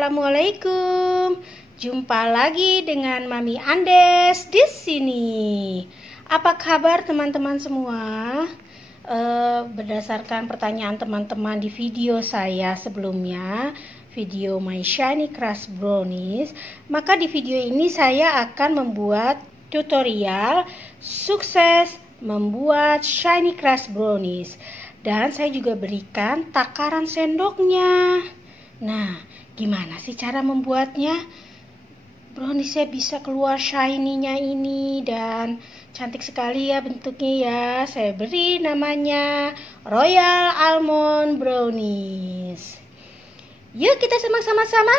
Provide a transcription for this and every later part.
Assalamualaikum. Jumpa lagi dengan Mami Andes di sini. Apa kabar teman-teman semua? Berdasarkan pertanyaan teman-teman di video saya sebelumnya, video My Shiny Crush Brownies, maka di video ini saya akan membuat tutorial sukses membuat Shiny Crush Brownies. Dan saya juga berikan takaran sendoknya. Nah, gimana sih cara membuatnya? Browniesnya bisa keluar shiny-nya ini dan cantik sekali ya bentuknya ya. Saya beri namanya Royal Almond Brownies. Yuk kita sama-sama.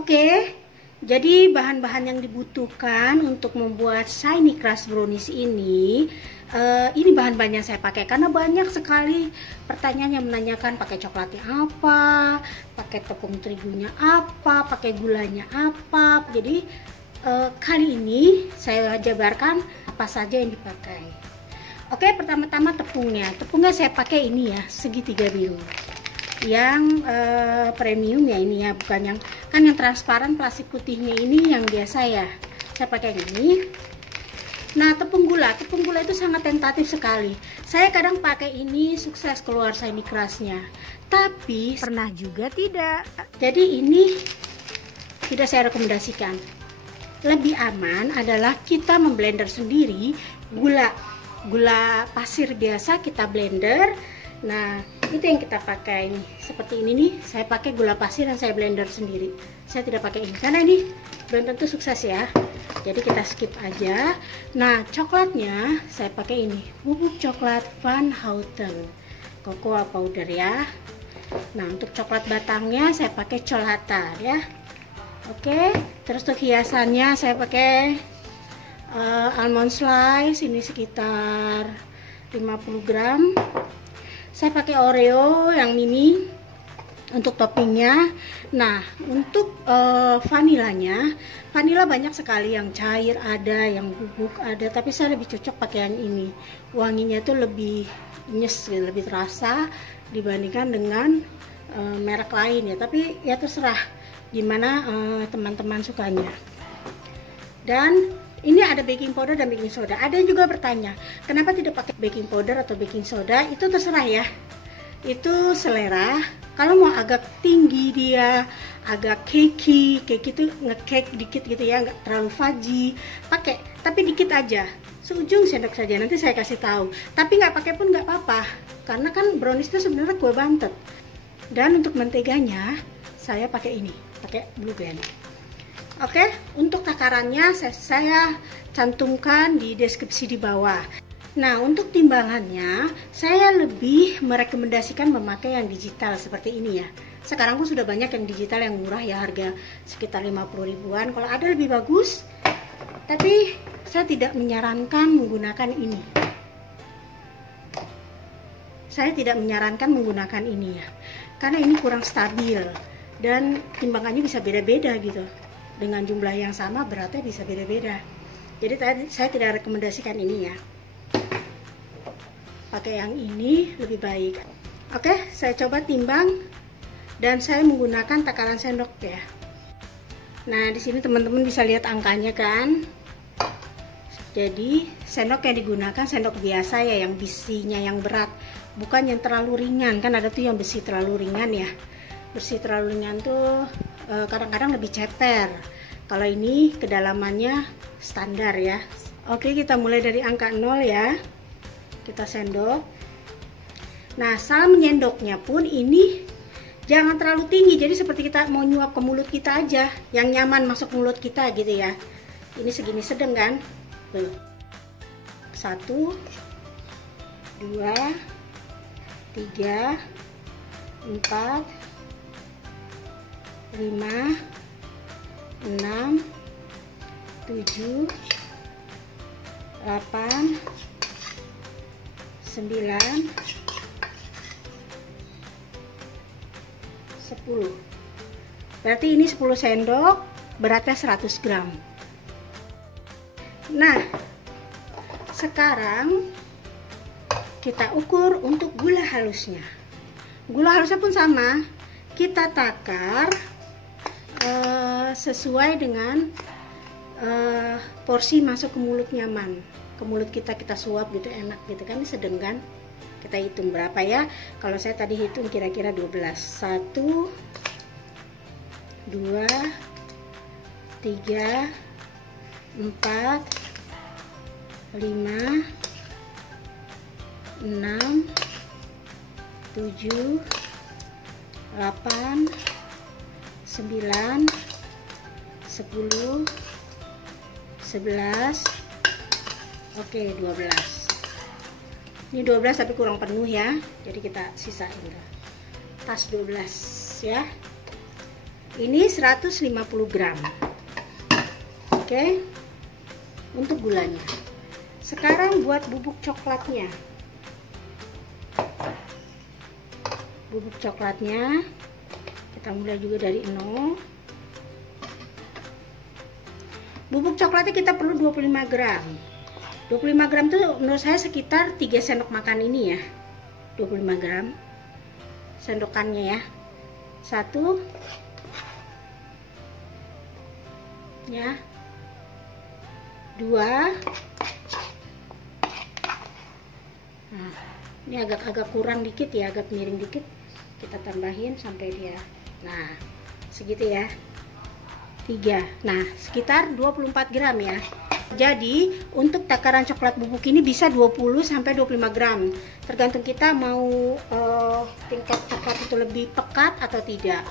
Oke, jadi bahan-bahan yang dibutuhkan untuk membuat Shiny Crush Brownies ini bahan-bahan yang saya pakai karena banyak sekali pertanyaan yang menanyakan pakai coklatnya apa, pakai tepung terigunya apa, pakai gulanya apa. Jadi kali ini saya jabarkan apa saja yang dipakai. Oke, pertama-tama tepungnya saya pakai ini ya, segitiga biru yang premium ya ini ya, bukan yang kan yang transparan plastik putihnya ini yang biasa ya, saya pakai ini. Nah, tepung gula itu sangat tentatif sekali. Saya kadang pakai ini sukses keluar Shiny Crush-nya, tapi pernah juga tidak. Jadi ini tidak saya rekomendasikan. Lebih aman adalah kita memblender sendiri gula pasir biasa kita blender. Nah, itu yang kita pakai nih. Seperti ini nih, saya pakai gula pasir dan saya blender sendiri. Saya tidak pakai ini karena ini belum tentu sukses ya. Jadi kita skip aja. Nah, coklatnya saya pakai ini, bubuk coklat Van Houten cocoa powder ya. Nah, untuk coklat batangnya saya pakai Cholata ya. Oke, terus untuk hiasannya saya pakai almond slice ini sekitar 50 gram. Saya pakai Oreo yang mini untuk toppingnya. Nah, untuk vanila banyak sekali, yang cair ada, yang bubuk ada, tapi saya lebih cocok pakai yang ini. Wanginya itu lebih nyes, lebih terasa dibandingkan dengan merek lain ya. Tapi ya terserah gimana teman-teman sukanya. Dan ini ada baking powder dan baking soda. Ada yang juga bertanya, kenapa tidak pakai baking powder atau baking soda? Itu terserah ya. Itu selera. Kalau mau agak tinggi dia, agak cakey itu nge-cake dikit gitu ya, nggak terlalu fudgy, pakai, tapi dikit aja, seujung sendok saja. Nanti saya kasih tahu. Tapi nggak pakai pun nggak apa-apa, karena kan brownies itu sebenarnya kue bantet. Dan untuk menteganya, saya pakai ini, pakai Blue Band. Oke, untuk takarannya saya cantumkan di deskripsi di bawah. Nah, untuk timbangannya saya lebih merekomendasikan memakai yang digital seperti ini ya. Sekarang pun sudah banyak yang digital yang murah ya, harga sekitar 50 ribuan. Kalau ada lebih bagus, tapi saya tidak menyarankan menggunakan ini. Saya tidak menyarankan menggunakan ini ya, karena ini kurang stabil dan timbangannya bisa beda-beda gitu. Dengan jumlah yang sama beratnya bisa beda-beda. Jadi saya tidak rekomendasikan ini ya. Pakai yang ini lebih baik. Oke, saya coba timbang dan saya menggunakan takaran sendok ya. Nah, di sini teman-teman bisa lihat angkanya kan. Jadi sendok yang digunakan sendok biasa ya, yang besinya yang berat, bukan yang terlalu ringan. Kan ada tuh yang besi terlalu ringan ya. Besi terlalu ringan tuh kadang-kadang lebih ceper. Kalau ini kedalamannya standar ya. Oke, kita mulai dari angka 0 ya. Kita sendok. Nah, salah menyendoknya pun ini jangan terlalu tinggi. Jadi seperti kita mau nyuap ke mulut kita aja, yang nyaman masuk mulut kita gitu ya. Ini segini sedang kan? Tuh. 1 2 3 4 5 6 7 8 9 10. Berarti ini 10 sendok, beratnya 100 gram. Nah, sekarang kita ukur untuk gula halusnya. Gula halusnya pun sama, kita takar sesuai dengan porsi masuk ke mulut nyaman. Ke mulut kita suap gitu, enak gitu kan, sedang kan. Kita hitung berapa ya. Kalau saya tadi hitung kira-kira 12. 1 2 3 4 5 6 7 8 9 10 11. Oke, 12. Ini 12 tapi kurang penuh ya, jadi kita sisain pas 12 ya. Ini 150 gram. Oke, untuk gulanya. Sekarang buat bubuk coklatnya. Bubuk coklatnya kita mulai juga dari 0. Bubuk coklatnya kita perlu 25 gram. 25 gram itu menurut saya sekitar 3 sendok makan ini ya. 25 gram sendokannya ya. 1 ya, 2. Nah, ini agak kurang dikit ya, agak miring dikit. Kita tambahin sampai dia. Nah, segitu ya. 3. Nah, sekitar 24 gram ya. Jadi untuk takaran coklat bubuk ini bisa 20 sampai 25 gram. Tergantung kita mau tingkat coklat itu lebih pekat atau tidak.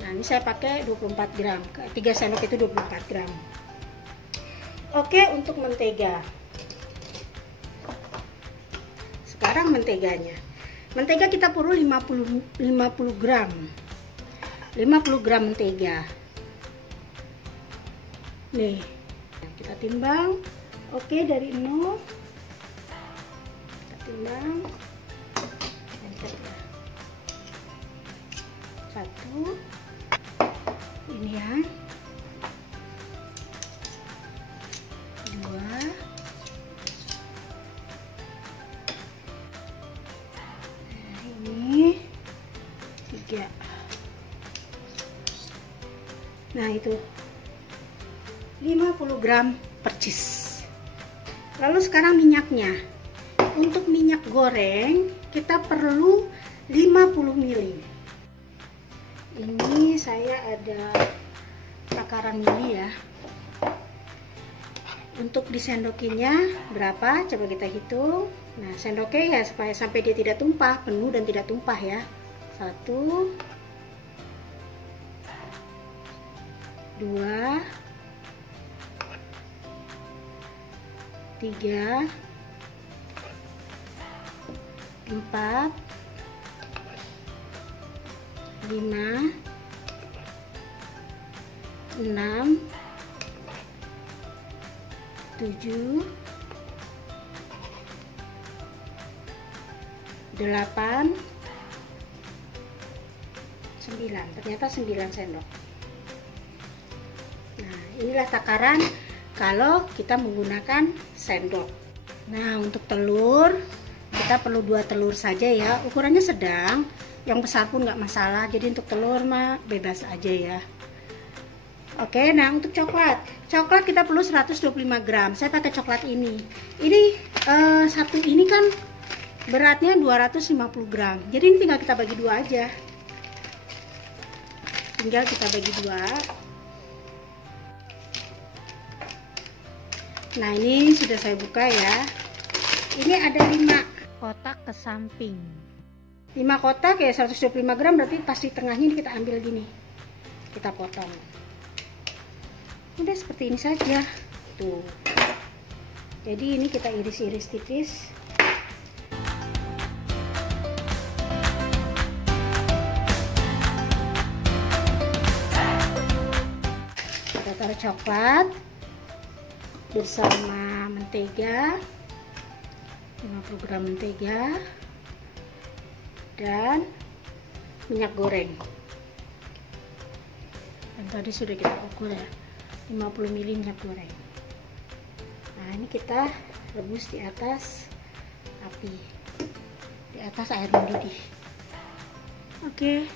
Nah, ini saya pakai 24 gram. 3 sendok itu 24 gram. Oke, untuk mentega. Sekarang menteganya. Mentega kita perlu 50 gram. 50 gram mentega. Nih, kita timbang. Oke, dari 0 kita timbang. 1 ini ya, 2 ini 3. Nah, itu 50 gram percis. Lalu sekarang minyaknya. Untuk minyak goreng kita perlu 50 ml. Ini saya ada takaran mili ya. Untuk disendokinya berapa? Coba kita hitung. Nah, sendoknya ya supaya sampai dia tidak tumpah, penuh dan tidak tumpah ya. 1 2 3 4 5 6 7 8 9. Ternyata 9 sendok. Nah, inilah takaran kalau kita menggunakan sendok. Nah, untuk telur kita perlu 2 telur saja ya. Ukurannya sedang, yang besar pun nggak masalah. Jadi untuk telur mah bebas aja ya. Oke, nah untuk coklat kita perlu 125 gram. Saya pakai coklat ini. Ini satu ini kan beratnya 250 gram. Jadi ini tinggal kita bagi 2 aja. Tinggal kita bagi 2. Nah, ini sudah saya buka ya. Ini ada 5 kotak ke samping. 5 kotak ya 125 gram, berarti pas di tengahnya ini kita ambil gini. Kita potong. Udah seperti ini saja. Tuh. Jadi ini kita iris-iris tipis. Kita taruh coklat bersama mentega, 50 gram mentega dan minyak goreng. Dan tadi sudah kita ukur ya, 50 ml minyak goreng. Nah, ini kita rebus di atas api, di atas air mendidih. Oke,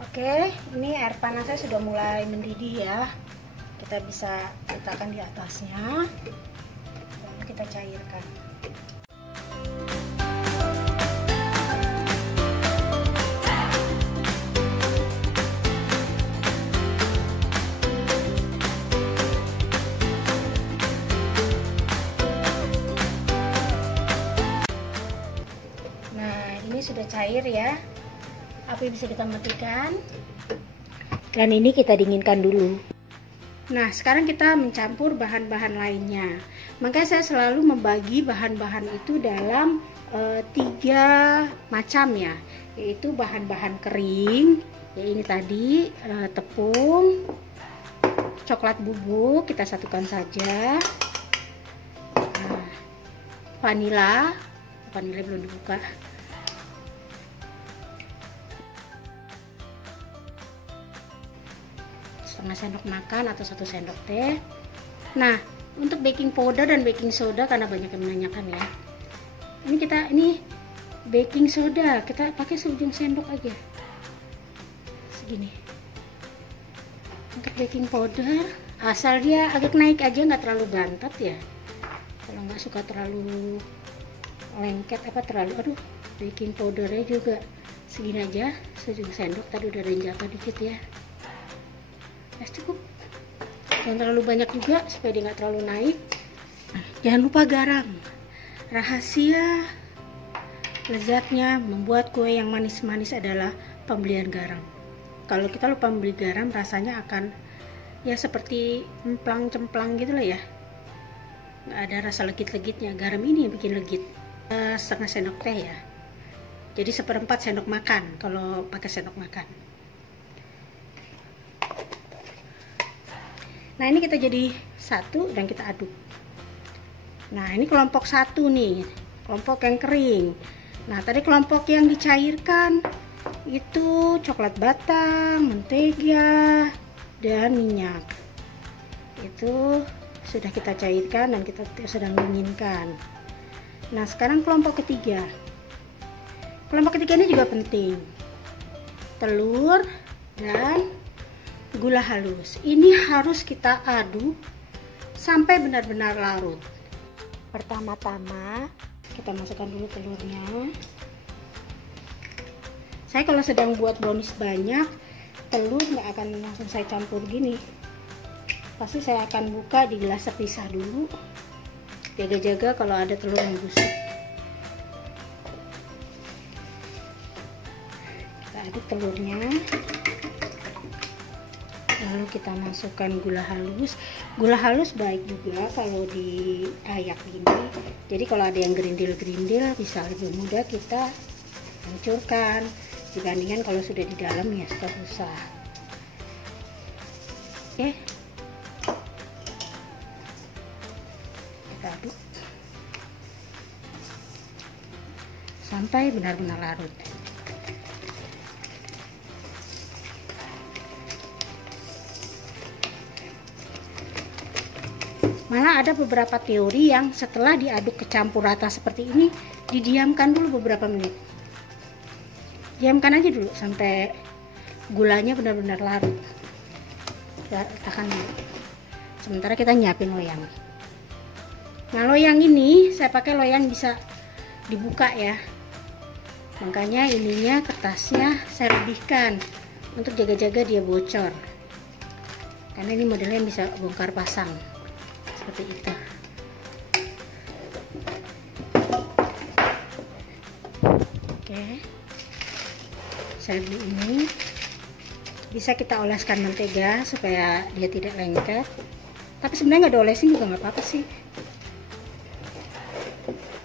Oke, ini air panasnya sudah mulai mendidih ya. Kita bisa letakkan di atasnya, lalu kita cairkan. Nah, ini sudah cair ya. Api bisa kita matikan. Dan ini kita dinginkan dulu. Nah, sekarang kita mencampur bahan-bahan lainnya. Makanya saya selalu membagi bahan-bahan itu dalam 3 macam ya. Yaitu bahan-bahan kering, ya ini tadi tepung, coklat bubuk kita satukan saja. Nah, vanila belum dibuka. Setengah sendok makan atau 1 sendok teh. Nah, untuk baking powder dan baking soda, karena banyak yang menanyakan ya, ini baking soda kita pakai seujung sendok aja, segini. Untuk baking powder, asal dia agak naik aja, nggak terlalu bantat ya. Kalau nggak suka terlalu lengket terlalu, baking powdernya juga segini aja, seujung sendok. Tadi udah ada yang jatuh dikit ya. Cukup, jangan terlalu banyak juga supaya dia nggak terlalu naik. Jangan lupa garam. Rahasia lezatnya membuat kue yang manis-manis adalah pembelian garam. Kalau kita lupa membeli garam, rasanya akan ya seperti cemplang gitu lah ya, nggak ada rasa legit-legitnya. Garam ini yang bikin legit. Setengah sendok teh ya, jadi 1/4 sendok makan kalau pakai sendok makan. Nah, ini kita jadi satu dan kita aduk. Nah, ini kelompok 1 nih, kelompok yang kering. Nah, tadi kelompok yang dicairkan itu coklat batang, mentega, dan minyak. Itu sudah kita cairkan dan kita sedang dinginkan. Nah, sekarang kelompok ketiga. Kelompok ketiga ini juga penting. Telur dan gula halus. Ini harus kita aduk sampai benar-benar larut. Pertama-tama kita masukkan dulu telurnya. Saya kalau sedang buat brownies banyak, telur nggak akan langsung saya campur gini. Pasti saya akan buka di gelas terpisah dulu. Jaga-jaga kalau ada telur yang busuk. Kita aduk telurnya. Lalu kita masukkan gula halus. Gula halus baik juga kalau diayak gini. Jadi kalau ada yang gerindil-gerindil bisa lebih mudah kita hancurkan dibandingkan kalau sudah di dalam ya susah. Oke. Kita aduk sampai benar-benar larut. Malah ada beberapa teori yang setelah diaduk kecampur rata seperti ini, didiamkan dulu beberapa menit. Diamkan aja dulu sampai gulanya benar-benar larut. Kita letakkan dulu. Sementara kita nyiapin loyang. Nah, loyang ini saya pakai loyang bisa dibuka ya. Makanya ininya, kertasnya saya lebihkan untuk jaga-jaga dia bocor. Karena ini modelnya bisa bongkar pasang. Seperti itu. Oke, saya beli ini. Bisa kita oleskan mentega supaya dia tidak lengket. Tapi sebenarnya nggak diolesin juga nggak apa-apa sih.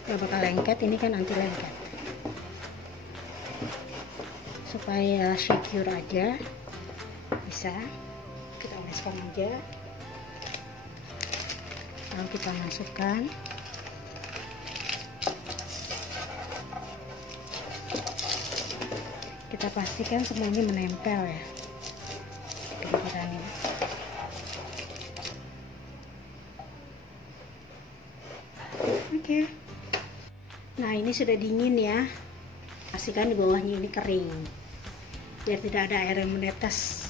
Nggak bakal lengket, ini kan anti lengket. Supaya secure aja, bisa kita oleskan aja. Lalu kita masukkan. Kita pastikan semuanya menempel ya. Oke. Nah, ini sudah dingin ya. Pastikan di bawahnya ini kering. biar tidak ada air yang menetes.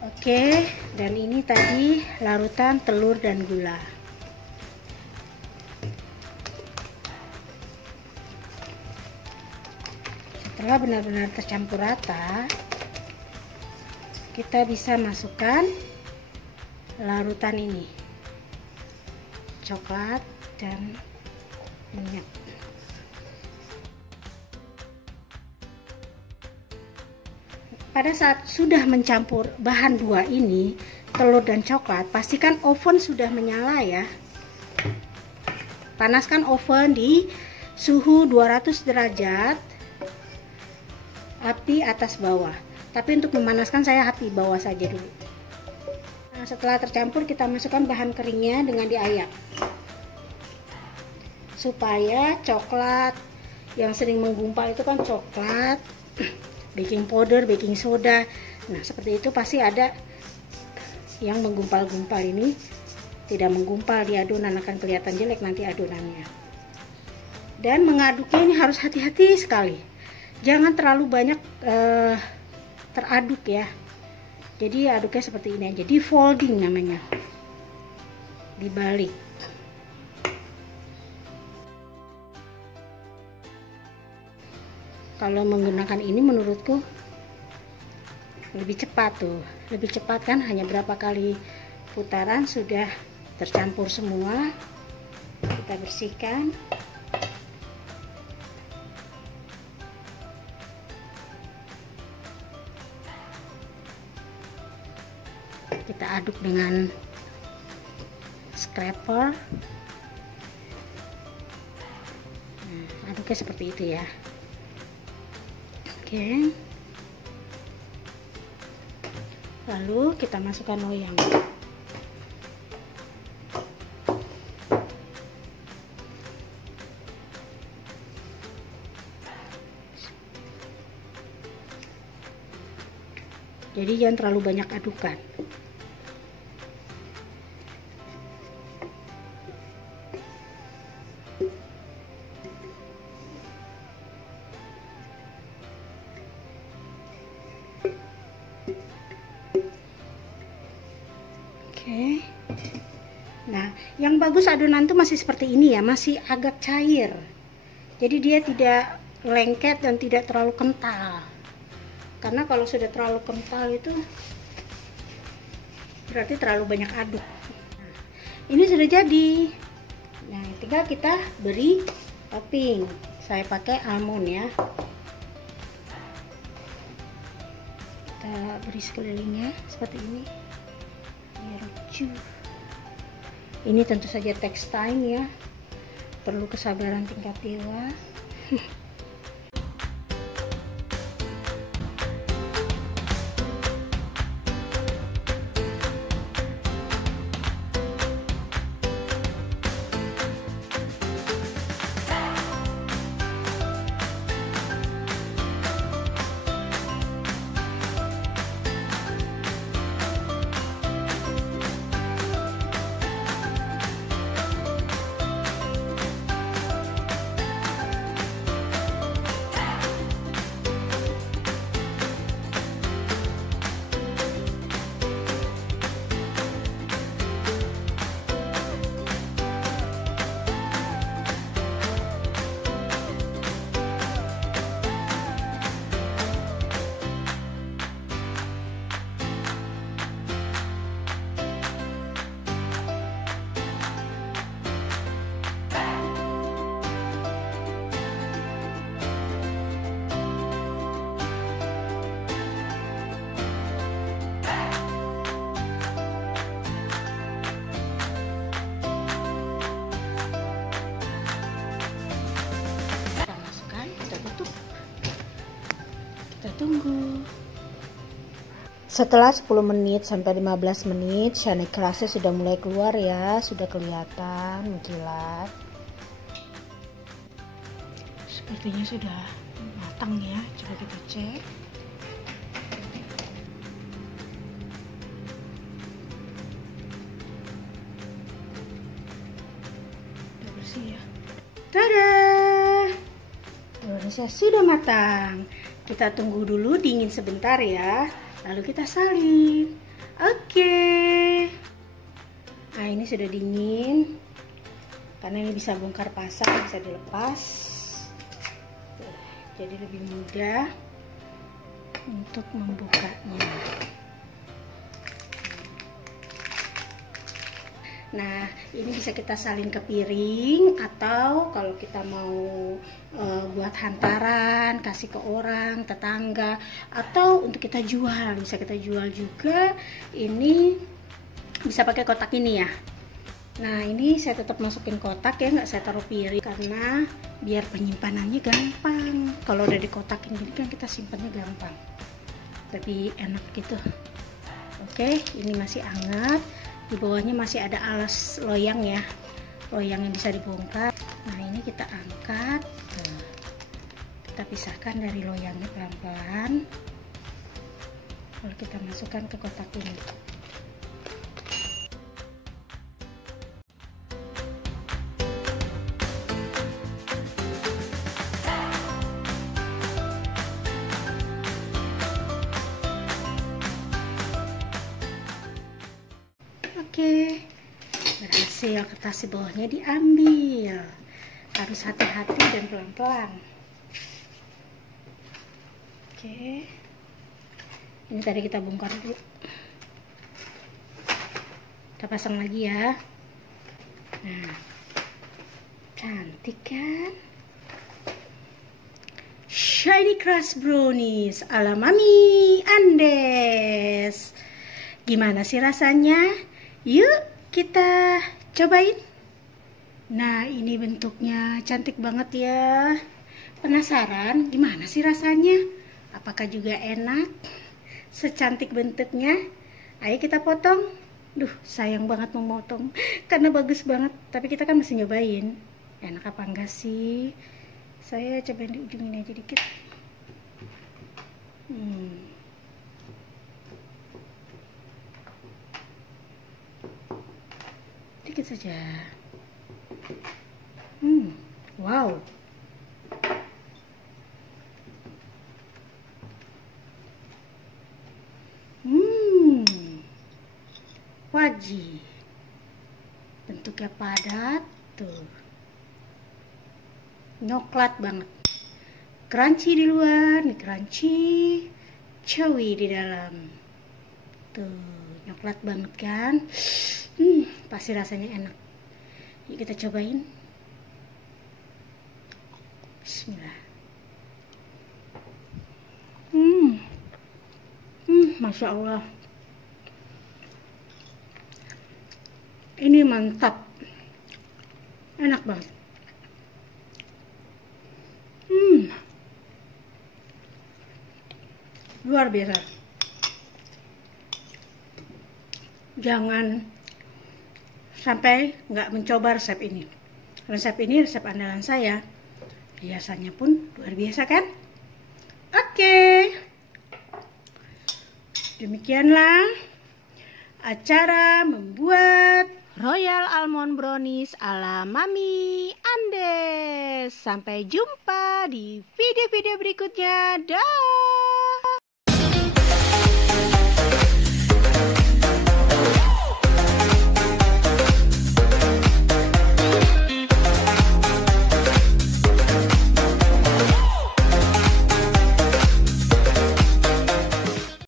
Oke, dan ini tadi larutan telur dan gula. Setelah benar-benar tercampur rata, kita bisa masukkan larutan ini, coklat dan minyak. Pada saat sudah mencampur bahan dua ini, telur dan coklat, pastikan oven sudah menyala ya. Panaskan oven di suhu 200 derajat, api atas bawah. Tapi untuk memanaskan saya api bawah saja dulu. Nah, setelah tercampur kita masukkan bahan keringnya dengan diayak, supaya coklat yang sering menggumpal itu kan coklat, baking powder, baking soda. Nah seperti itu pasti ada yang menggumpal-gumpal. Ini tidak menggumpal di adonan, akan kelihatan jelek nanti adonannya. Dan mengaduknya ini harus hati-hati sekali. Jangan terlalu banyak teraduk ya. Jadi aduknya seperti ini aja, di folding namanya, dibalik. Kalau menggunakan ini menurutku lebih cepat tuh, lebih cepat kan, hanya berapa kali putaran sudah tercampur semua. Kita bersihkan. Kita aduk dengan scraper. Nah, aduknya seperti itu ya. Oke. Lalu kita masukkan loyang. Jadi jangan terlalu banyak adukan. Oke. Nah, yang bagus adonan tuh masih seperti ini ya, masih agak cair. Jadi dia tidak lengket dan tidak terlalu kental. Karena kalau sudah terlalu kental itu berarti terlalu banyak aduk. Nah, ini sudah jadi. Nah, tinggal kita beri topping. Saya pakai almond ya. Kita beri sekelilingnya seperti ini. Biar lucu. Ini tentu saja takes time ya. Perlu kesabaran tingkat dewa. Kita tunggu. Setelah 10 menit sampai 15 menit, shiny crust sudah mulai keluar ya, sudah kelihatan mengkilat. Sepertinya sudah matang ya, coba kita cek. Udah bersih ya. Tada! Luarnya browniesnya sudah matang. Kita tunggu dulu dingin sebentar ya, lalu kita salin. Oke. Nah, ini sudah dingin. Karena ini bisa bongkar pasang, bisa dilepas. Jadi lebih mudah untuk membukanya. Nah, ini bisa kita salin ke piring, atau kalau kita mau buat hantaran, kasih ke orang, tetangga, atau untuk kita jual, bisa kita jual juga. Ini bisa pakai kotak ini ya. Nah, ini saya tetap masukin kotak ya, nggak saya taruh piring karena biar penyimpanannya gampang. Kalau udah di kotak ini kan kita simpannya gampang, lebih enak gitu. Oke, ini masih hangat. Di bawahnya masih ada alas loyang ya, loyang yang bisa dibongkar. Nah, ini kita angkat, kita pisahkan dari loyangnya pelan-pelan, lalu kita masukkan ke kotak ini. Oke, berhasil. Kertas di bawahnya diambil. Harus hati-hati dan pelan-pelan. Oke, ini tadi kita bongkar dulu. Kita pasang lagi ya. Nah, cantik kan? Shiny Crush Brownies ala Mami Andes. Gimana sih rasanya? Yuk kita cobain. Nah, ini bentuknya cantik banget ya. Penasaran gimana sih rasanya? Apakah juga enak secantik bentuknya? Ayo kita potong. Duh, sayang banget memotong karena bagus banget, tapi kita kan masih nyobain enak apa enggak sih. Saya cobain di ujung ini aja dikit. Dikit saja. Wow. Wajib. Bentuknya padat tuh. Nyoklat banget. Crunchy di luar, nih crunchy, chewy di dalam. Tuh, nyoklat banget kan? Pasti rasanya enak. Yuk kita cobain. Bismillah. Masya Allah. Ini mantap. Enak banget. Luar biasa. Jangan sampai nggak mencoba resep ini. Resep ini resep andalan saya. Biasanya pun luar biasa kan? Oke. Demikianlah acara membuat Royal Almond Brownies ala Mami Andes. Sampai jumpa di video-video berikutnya. Dah.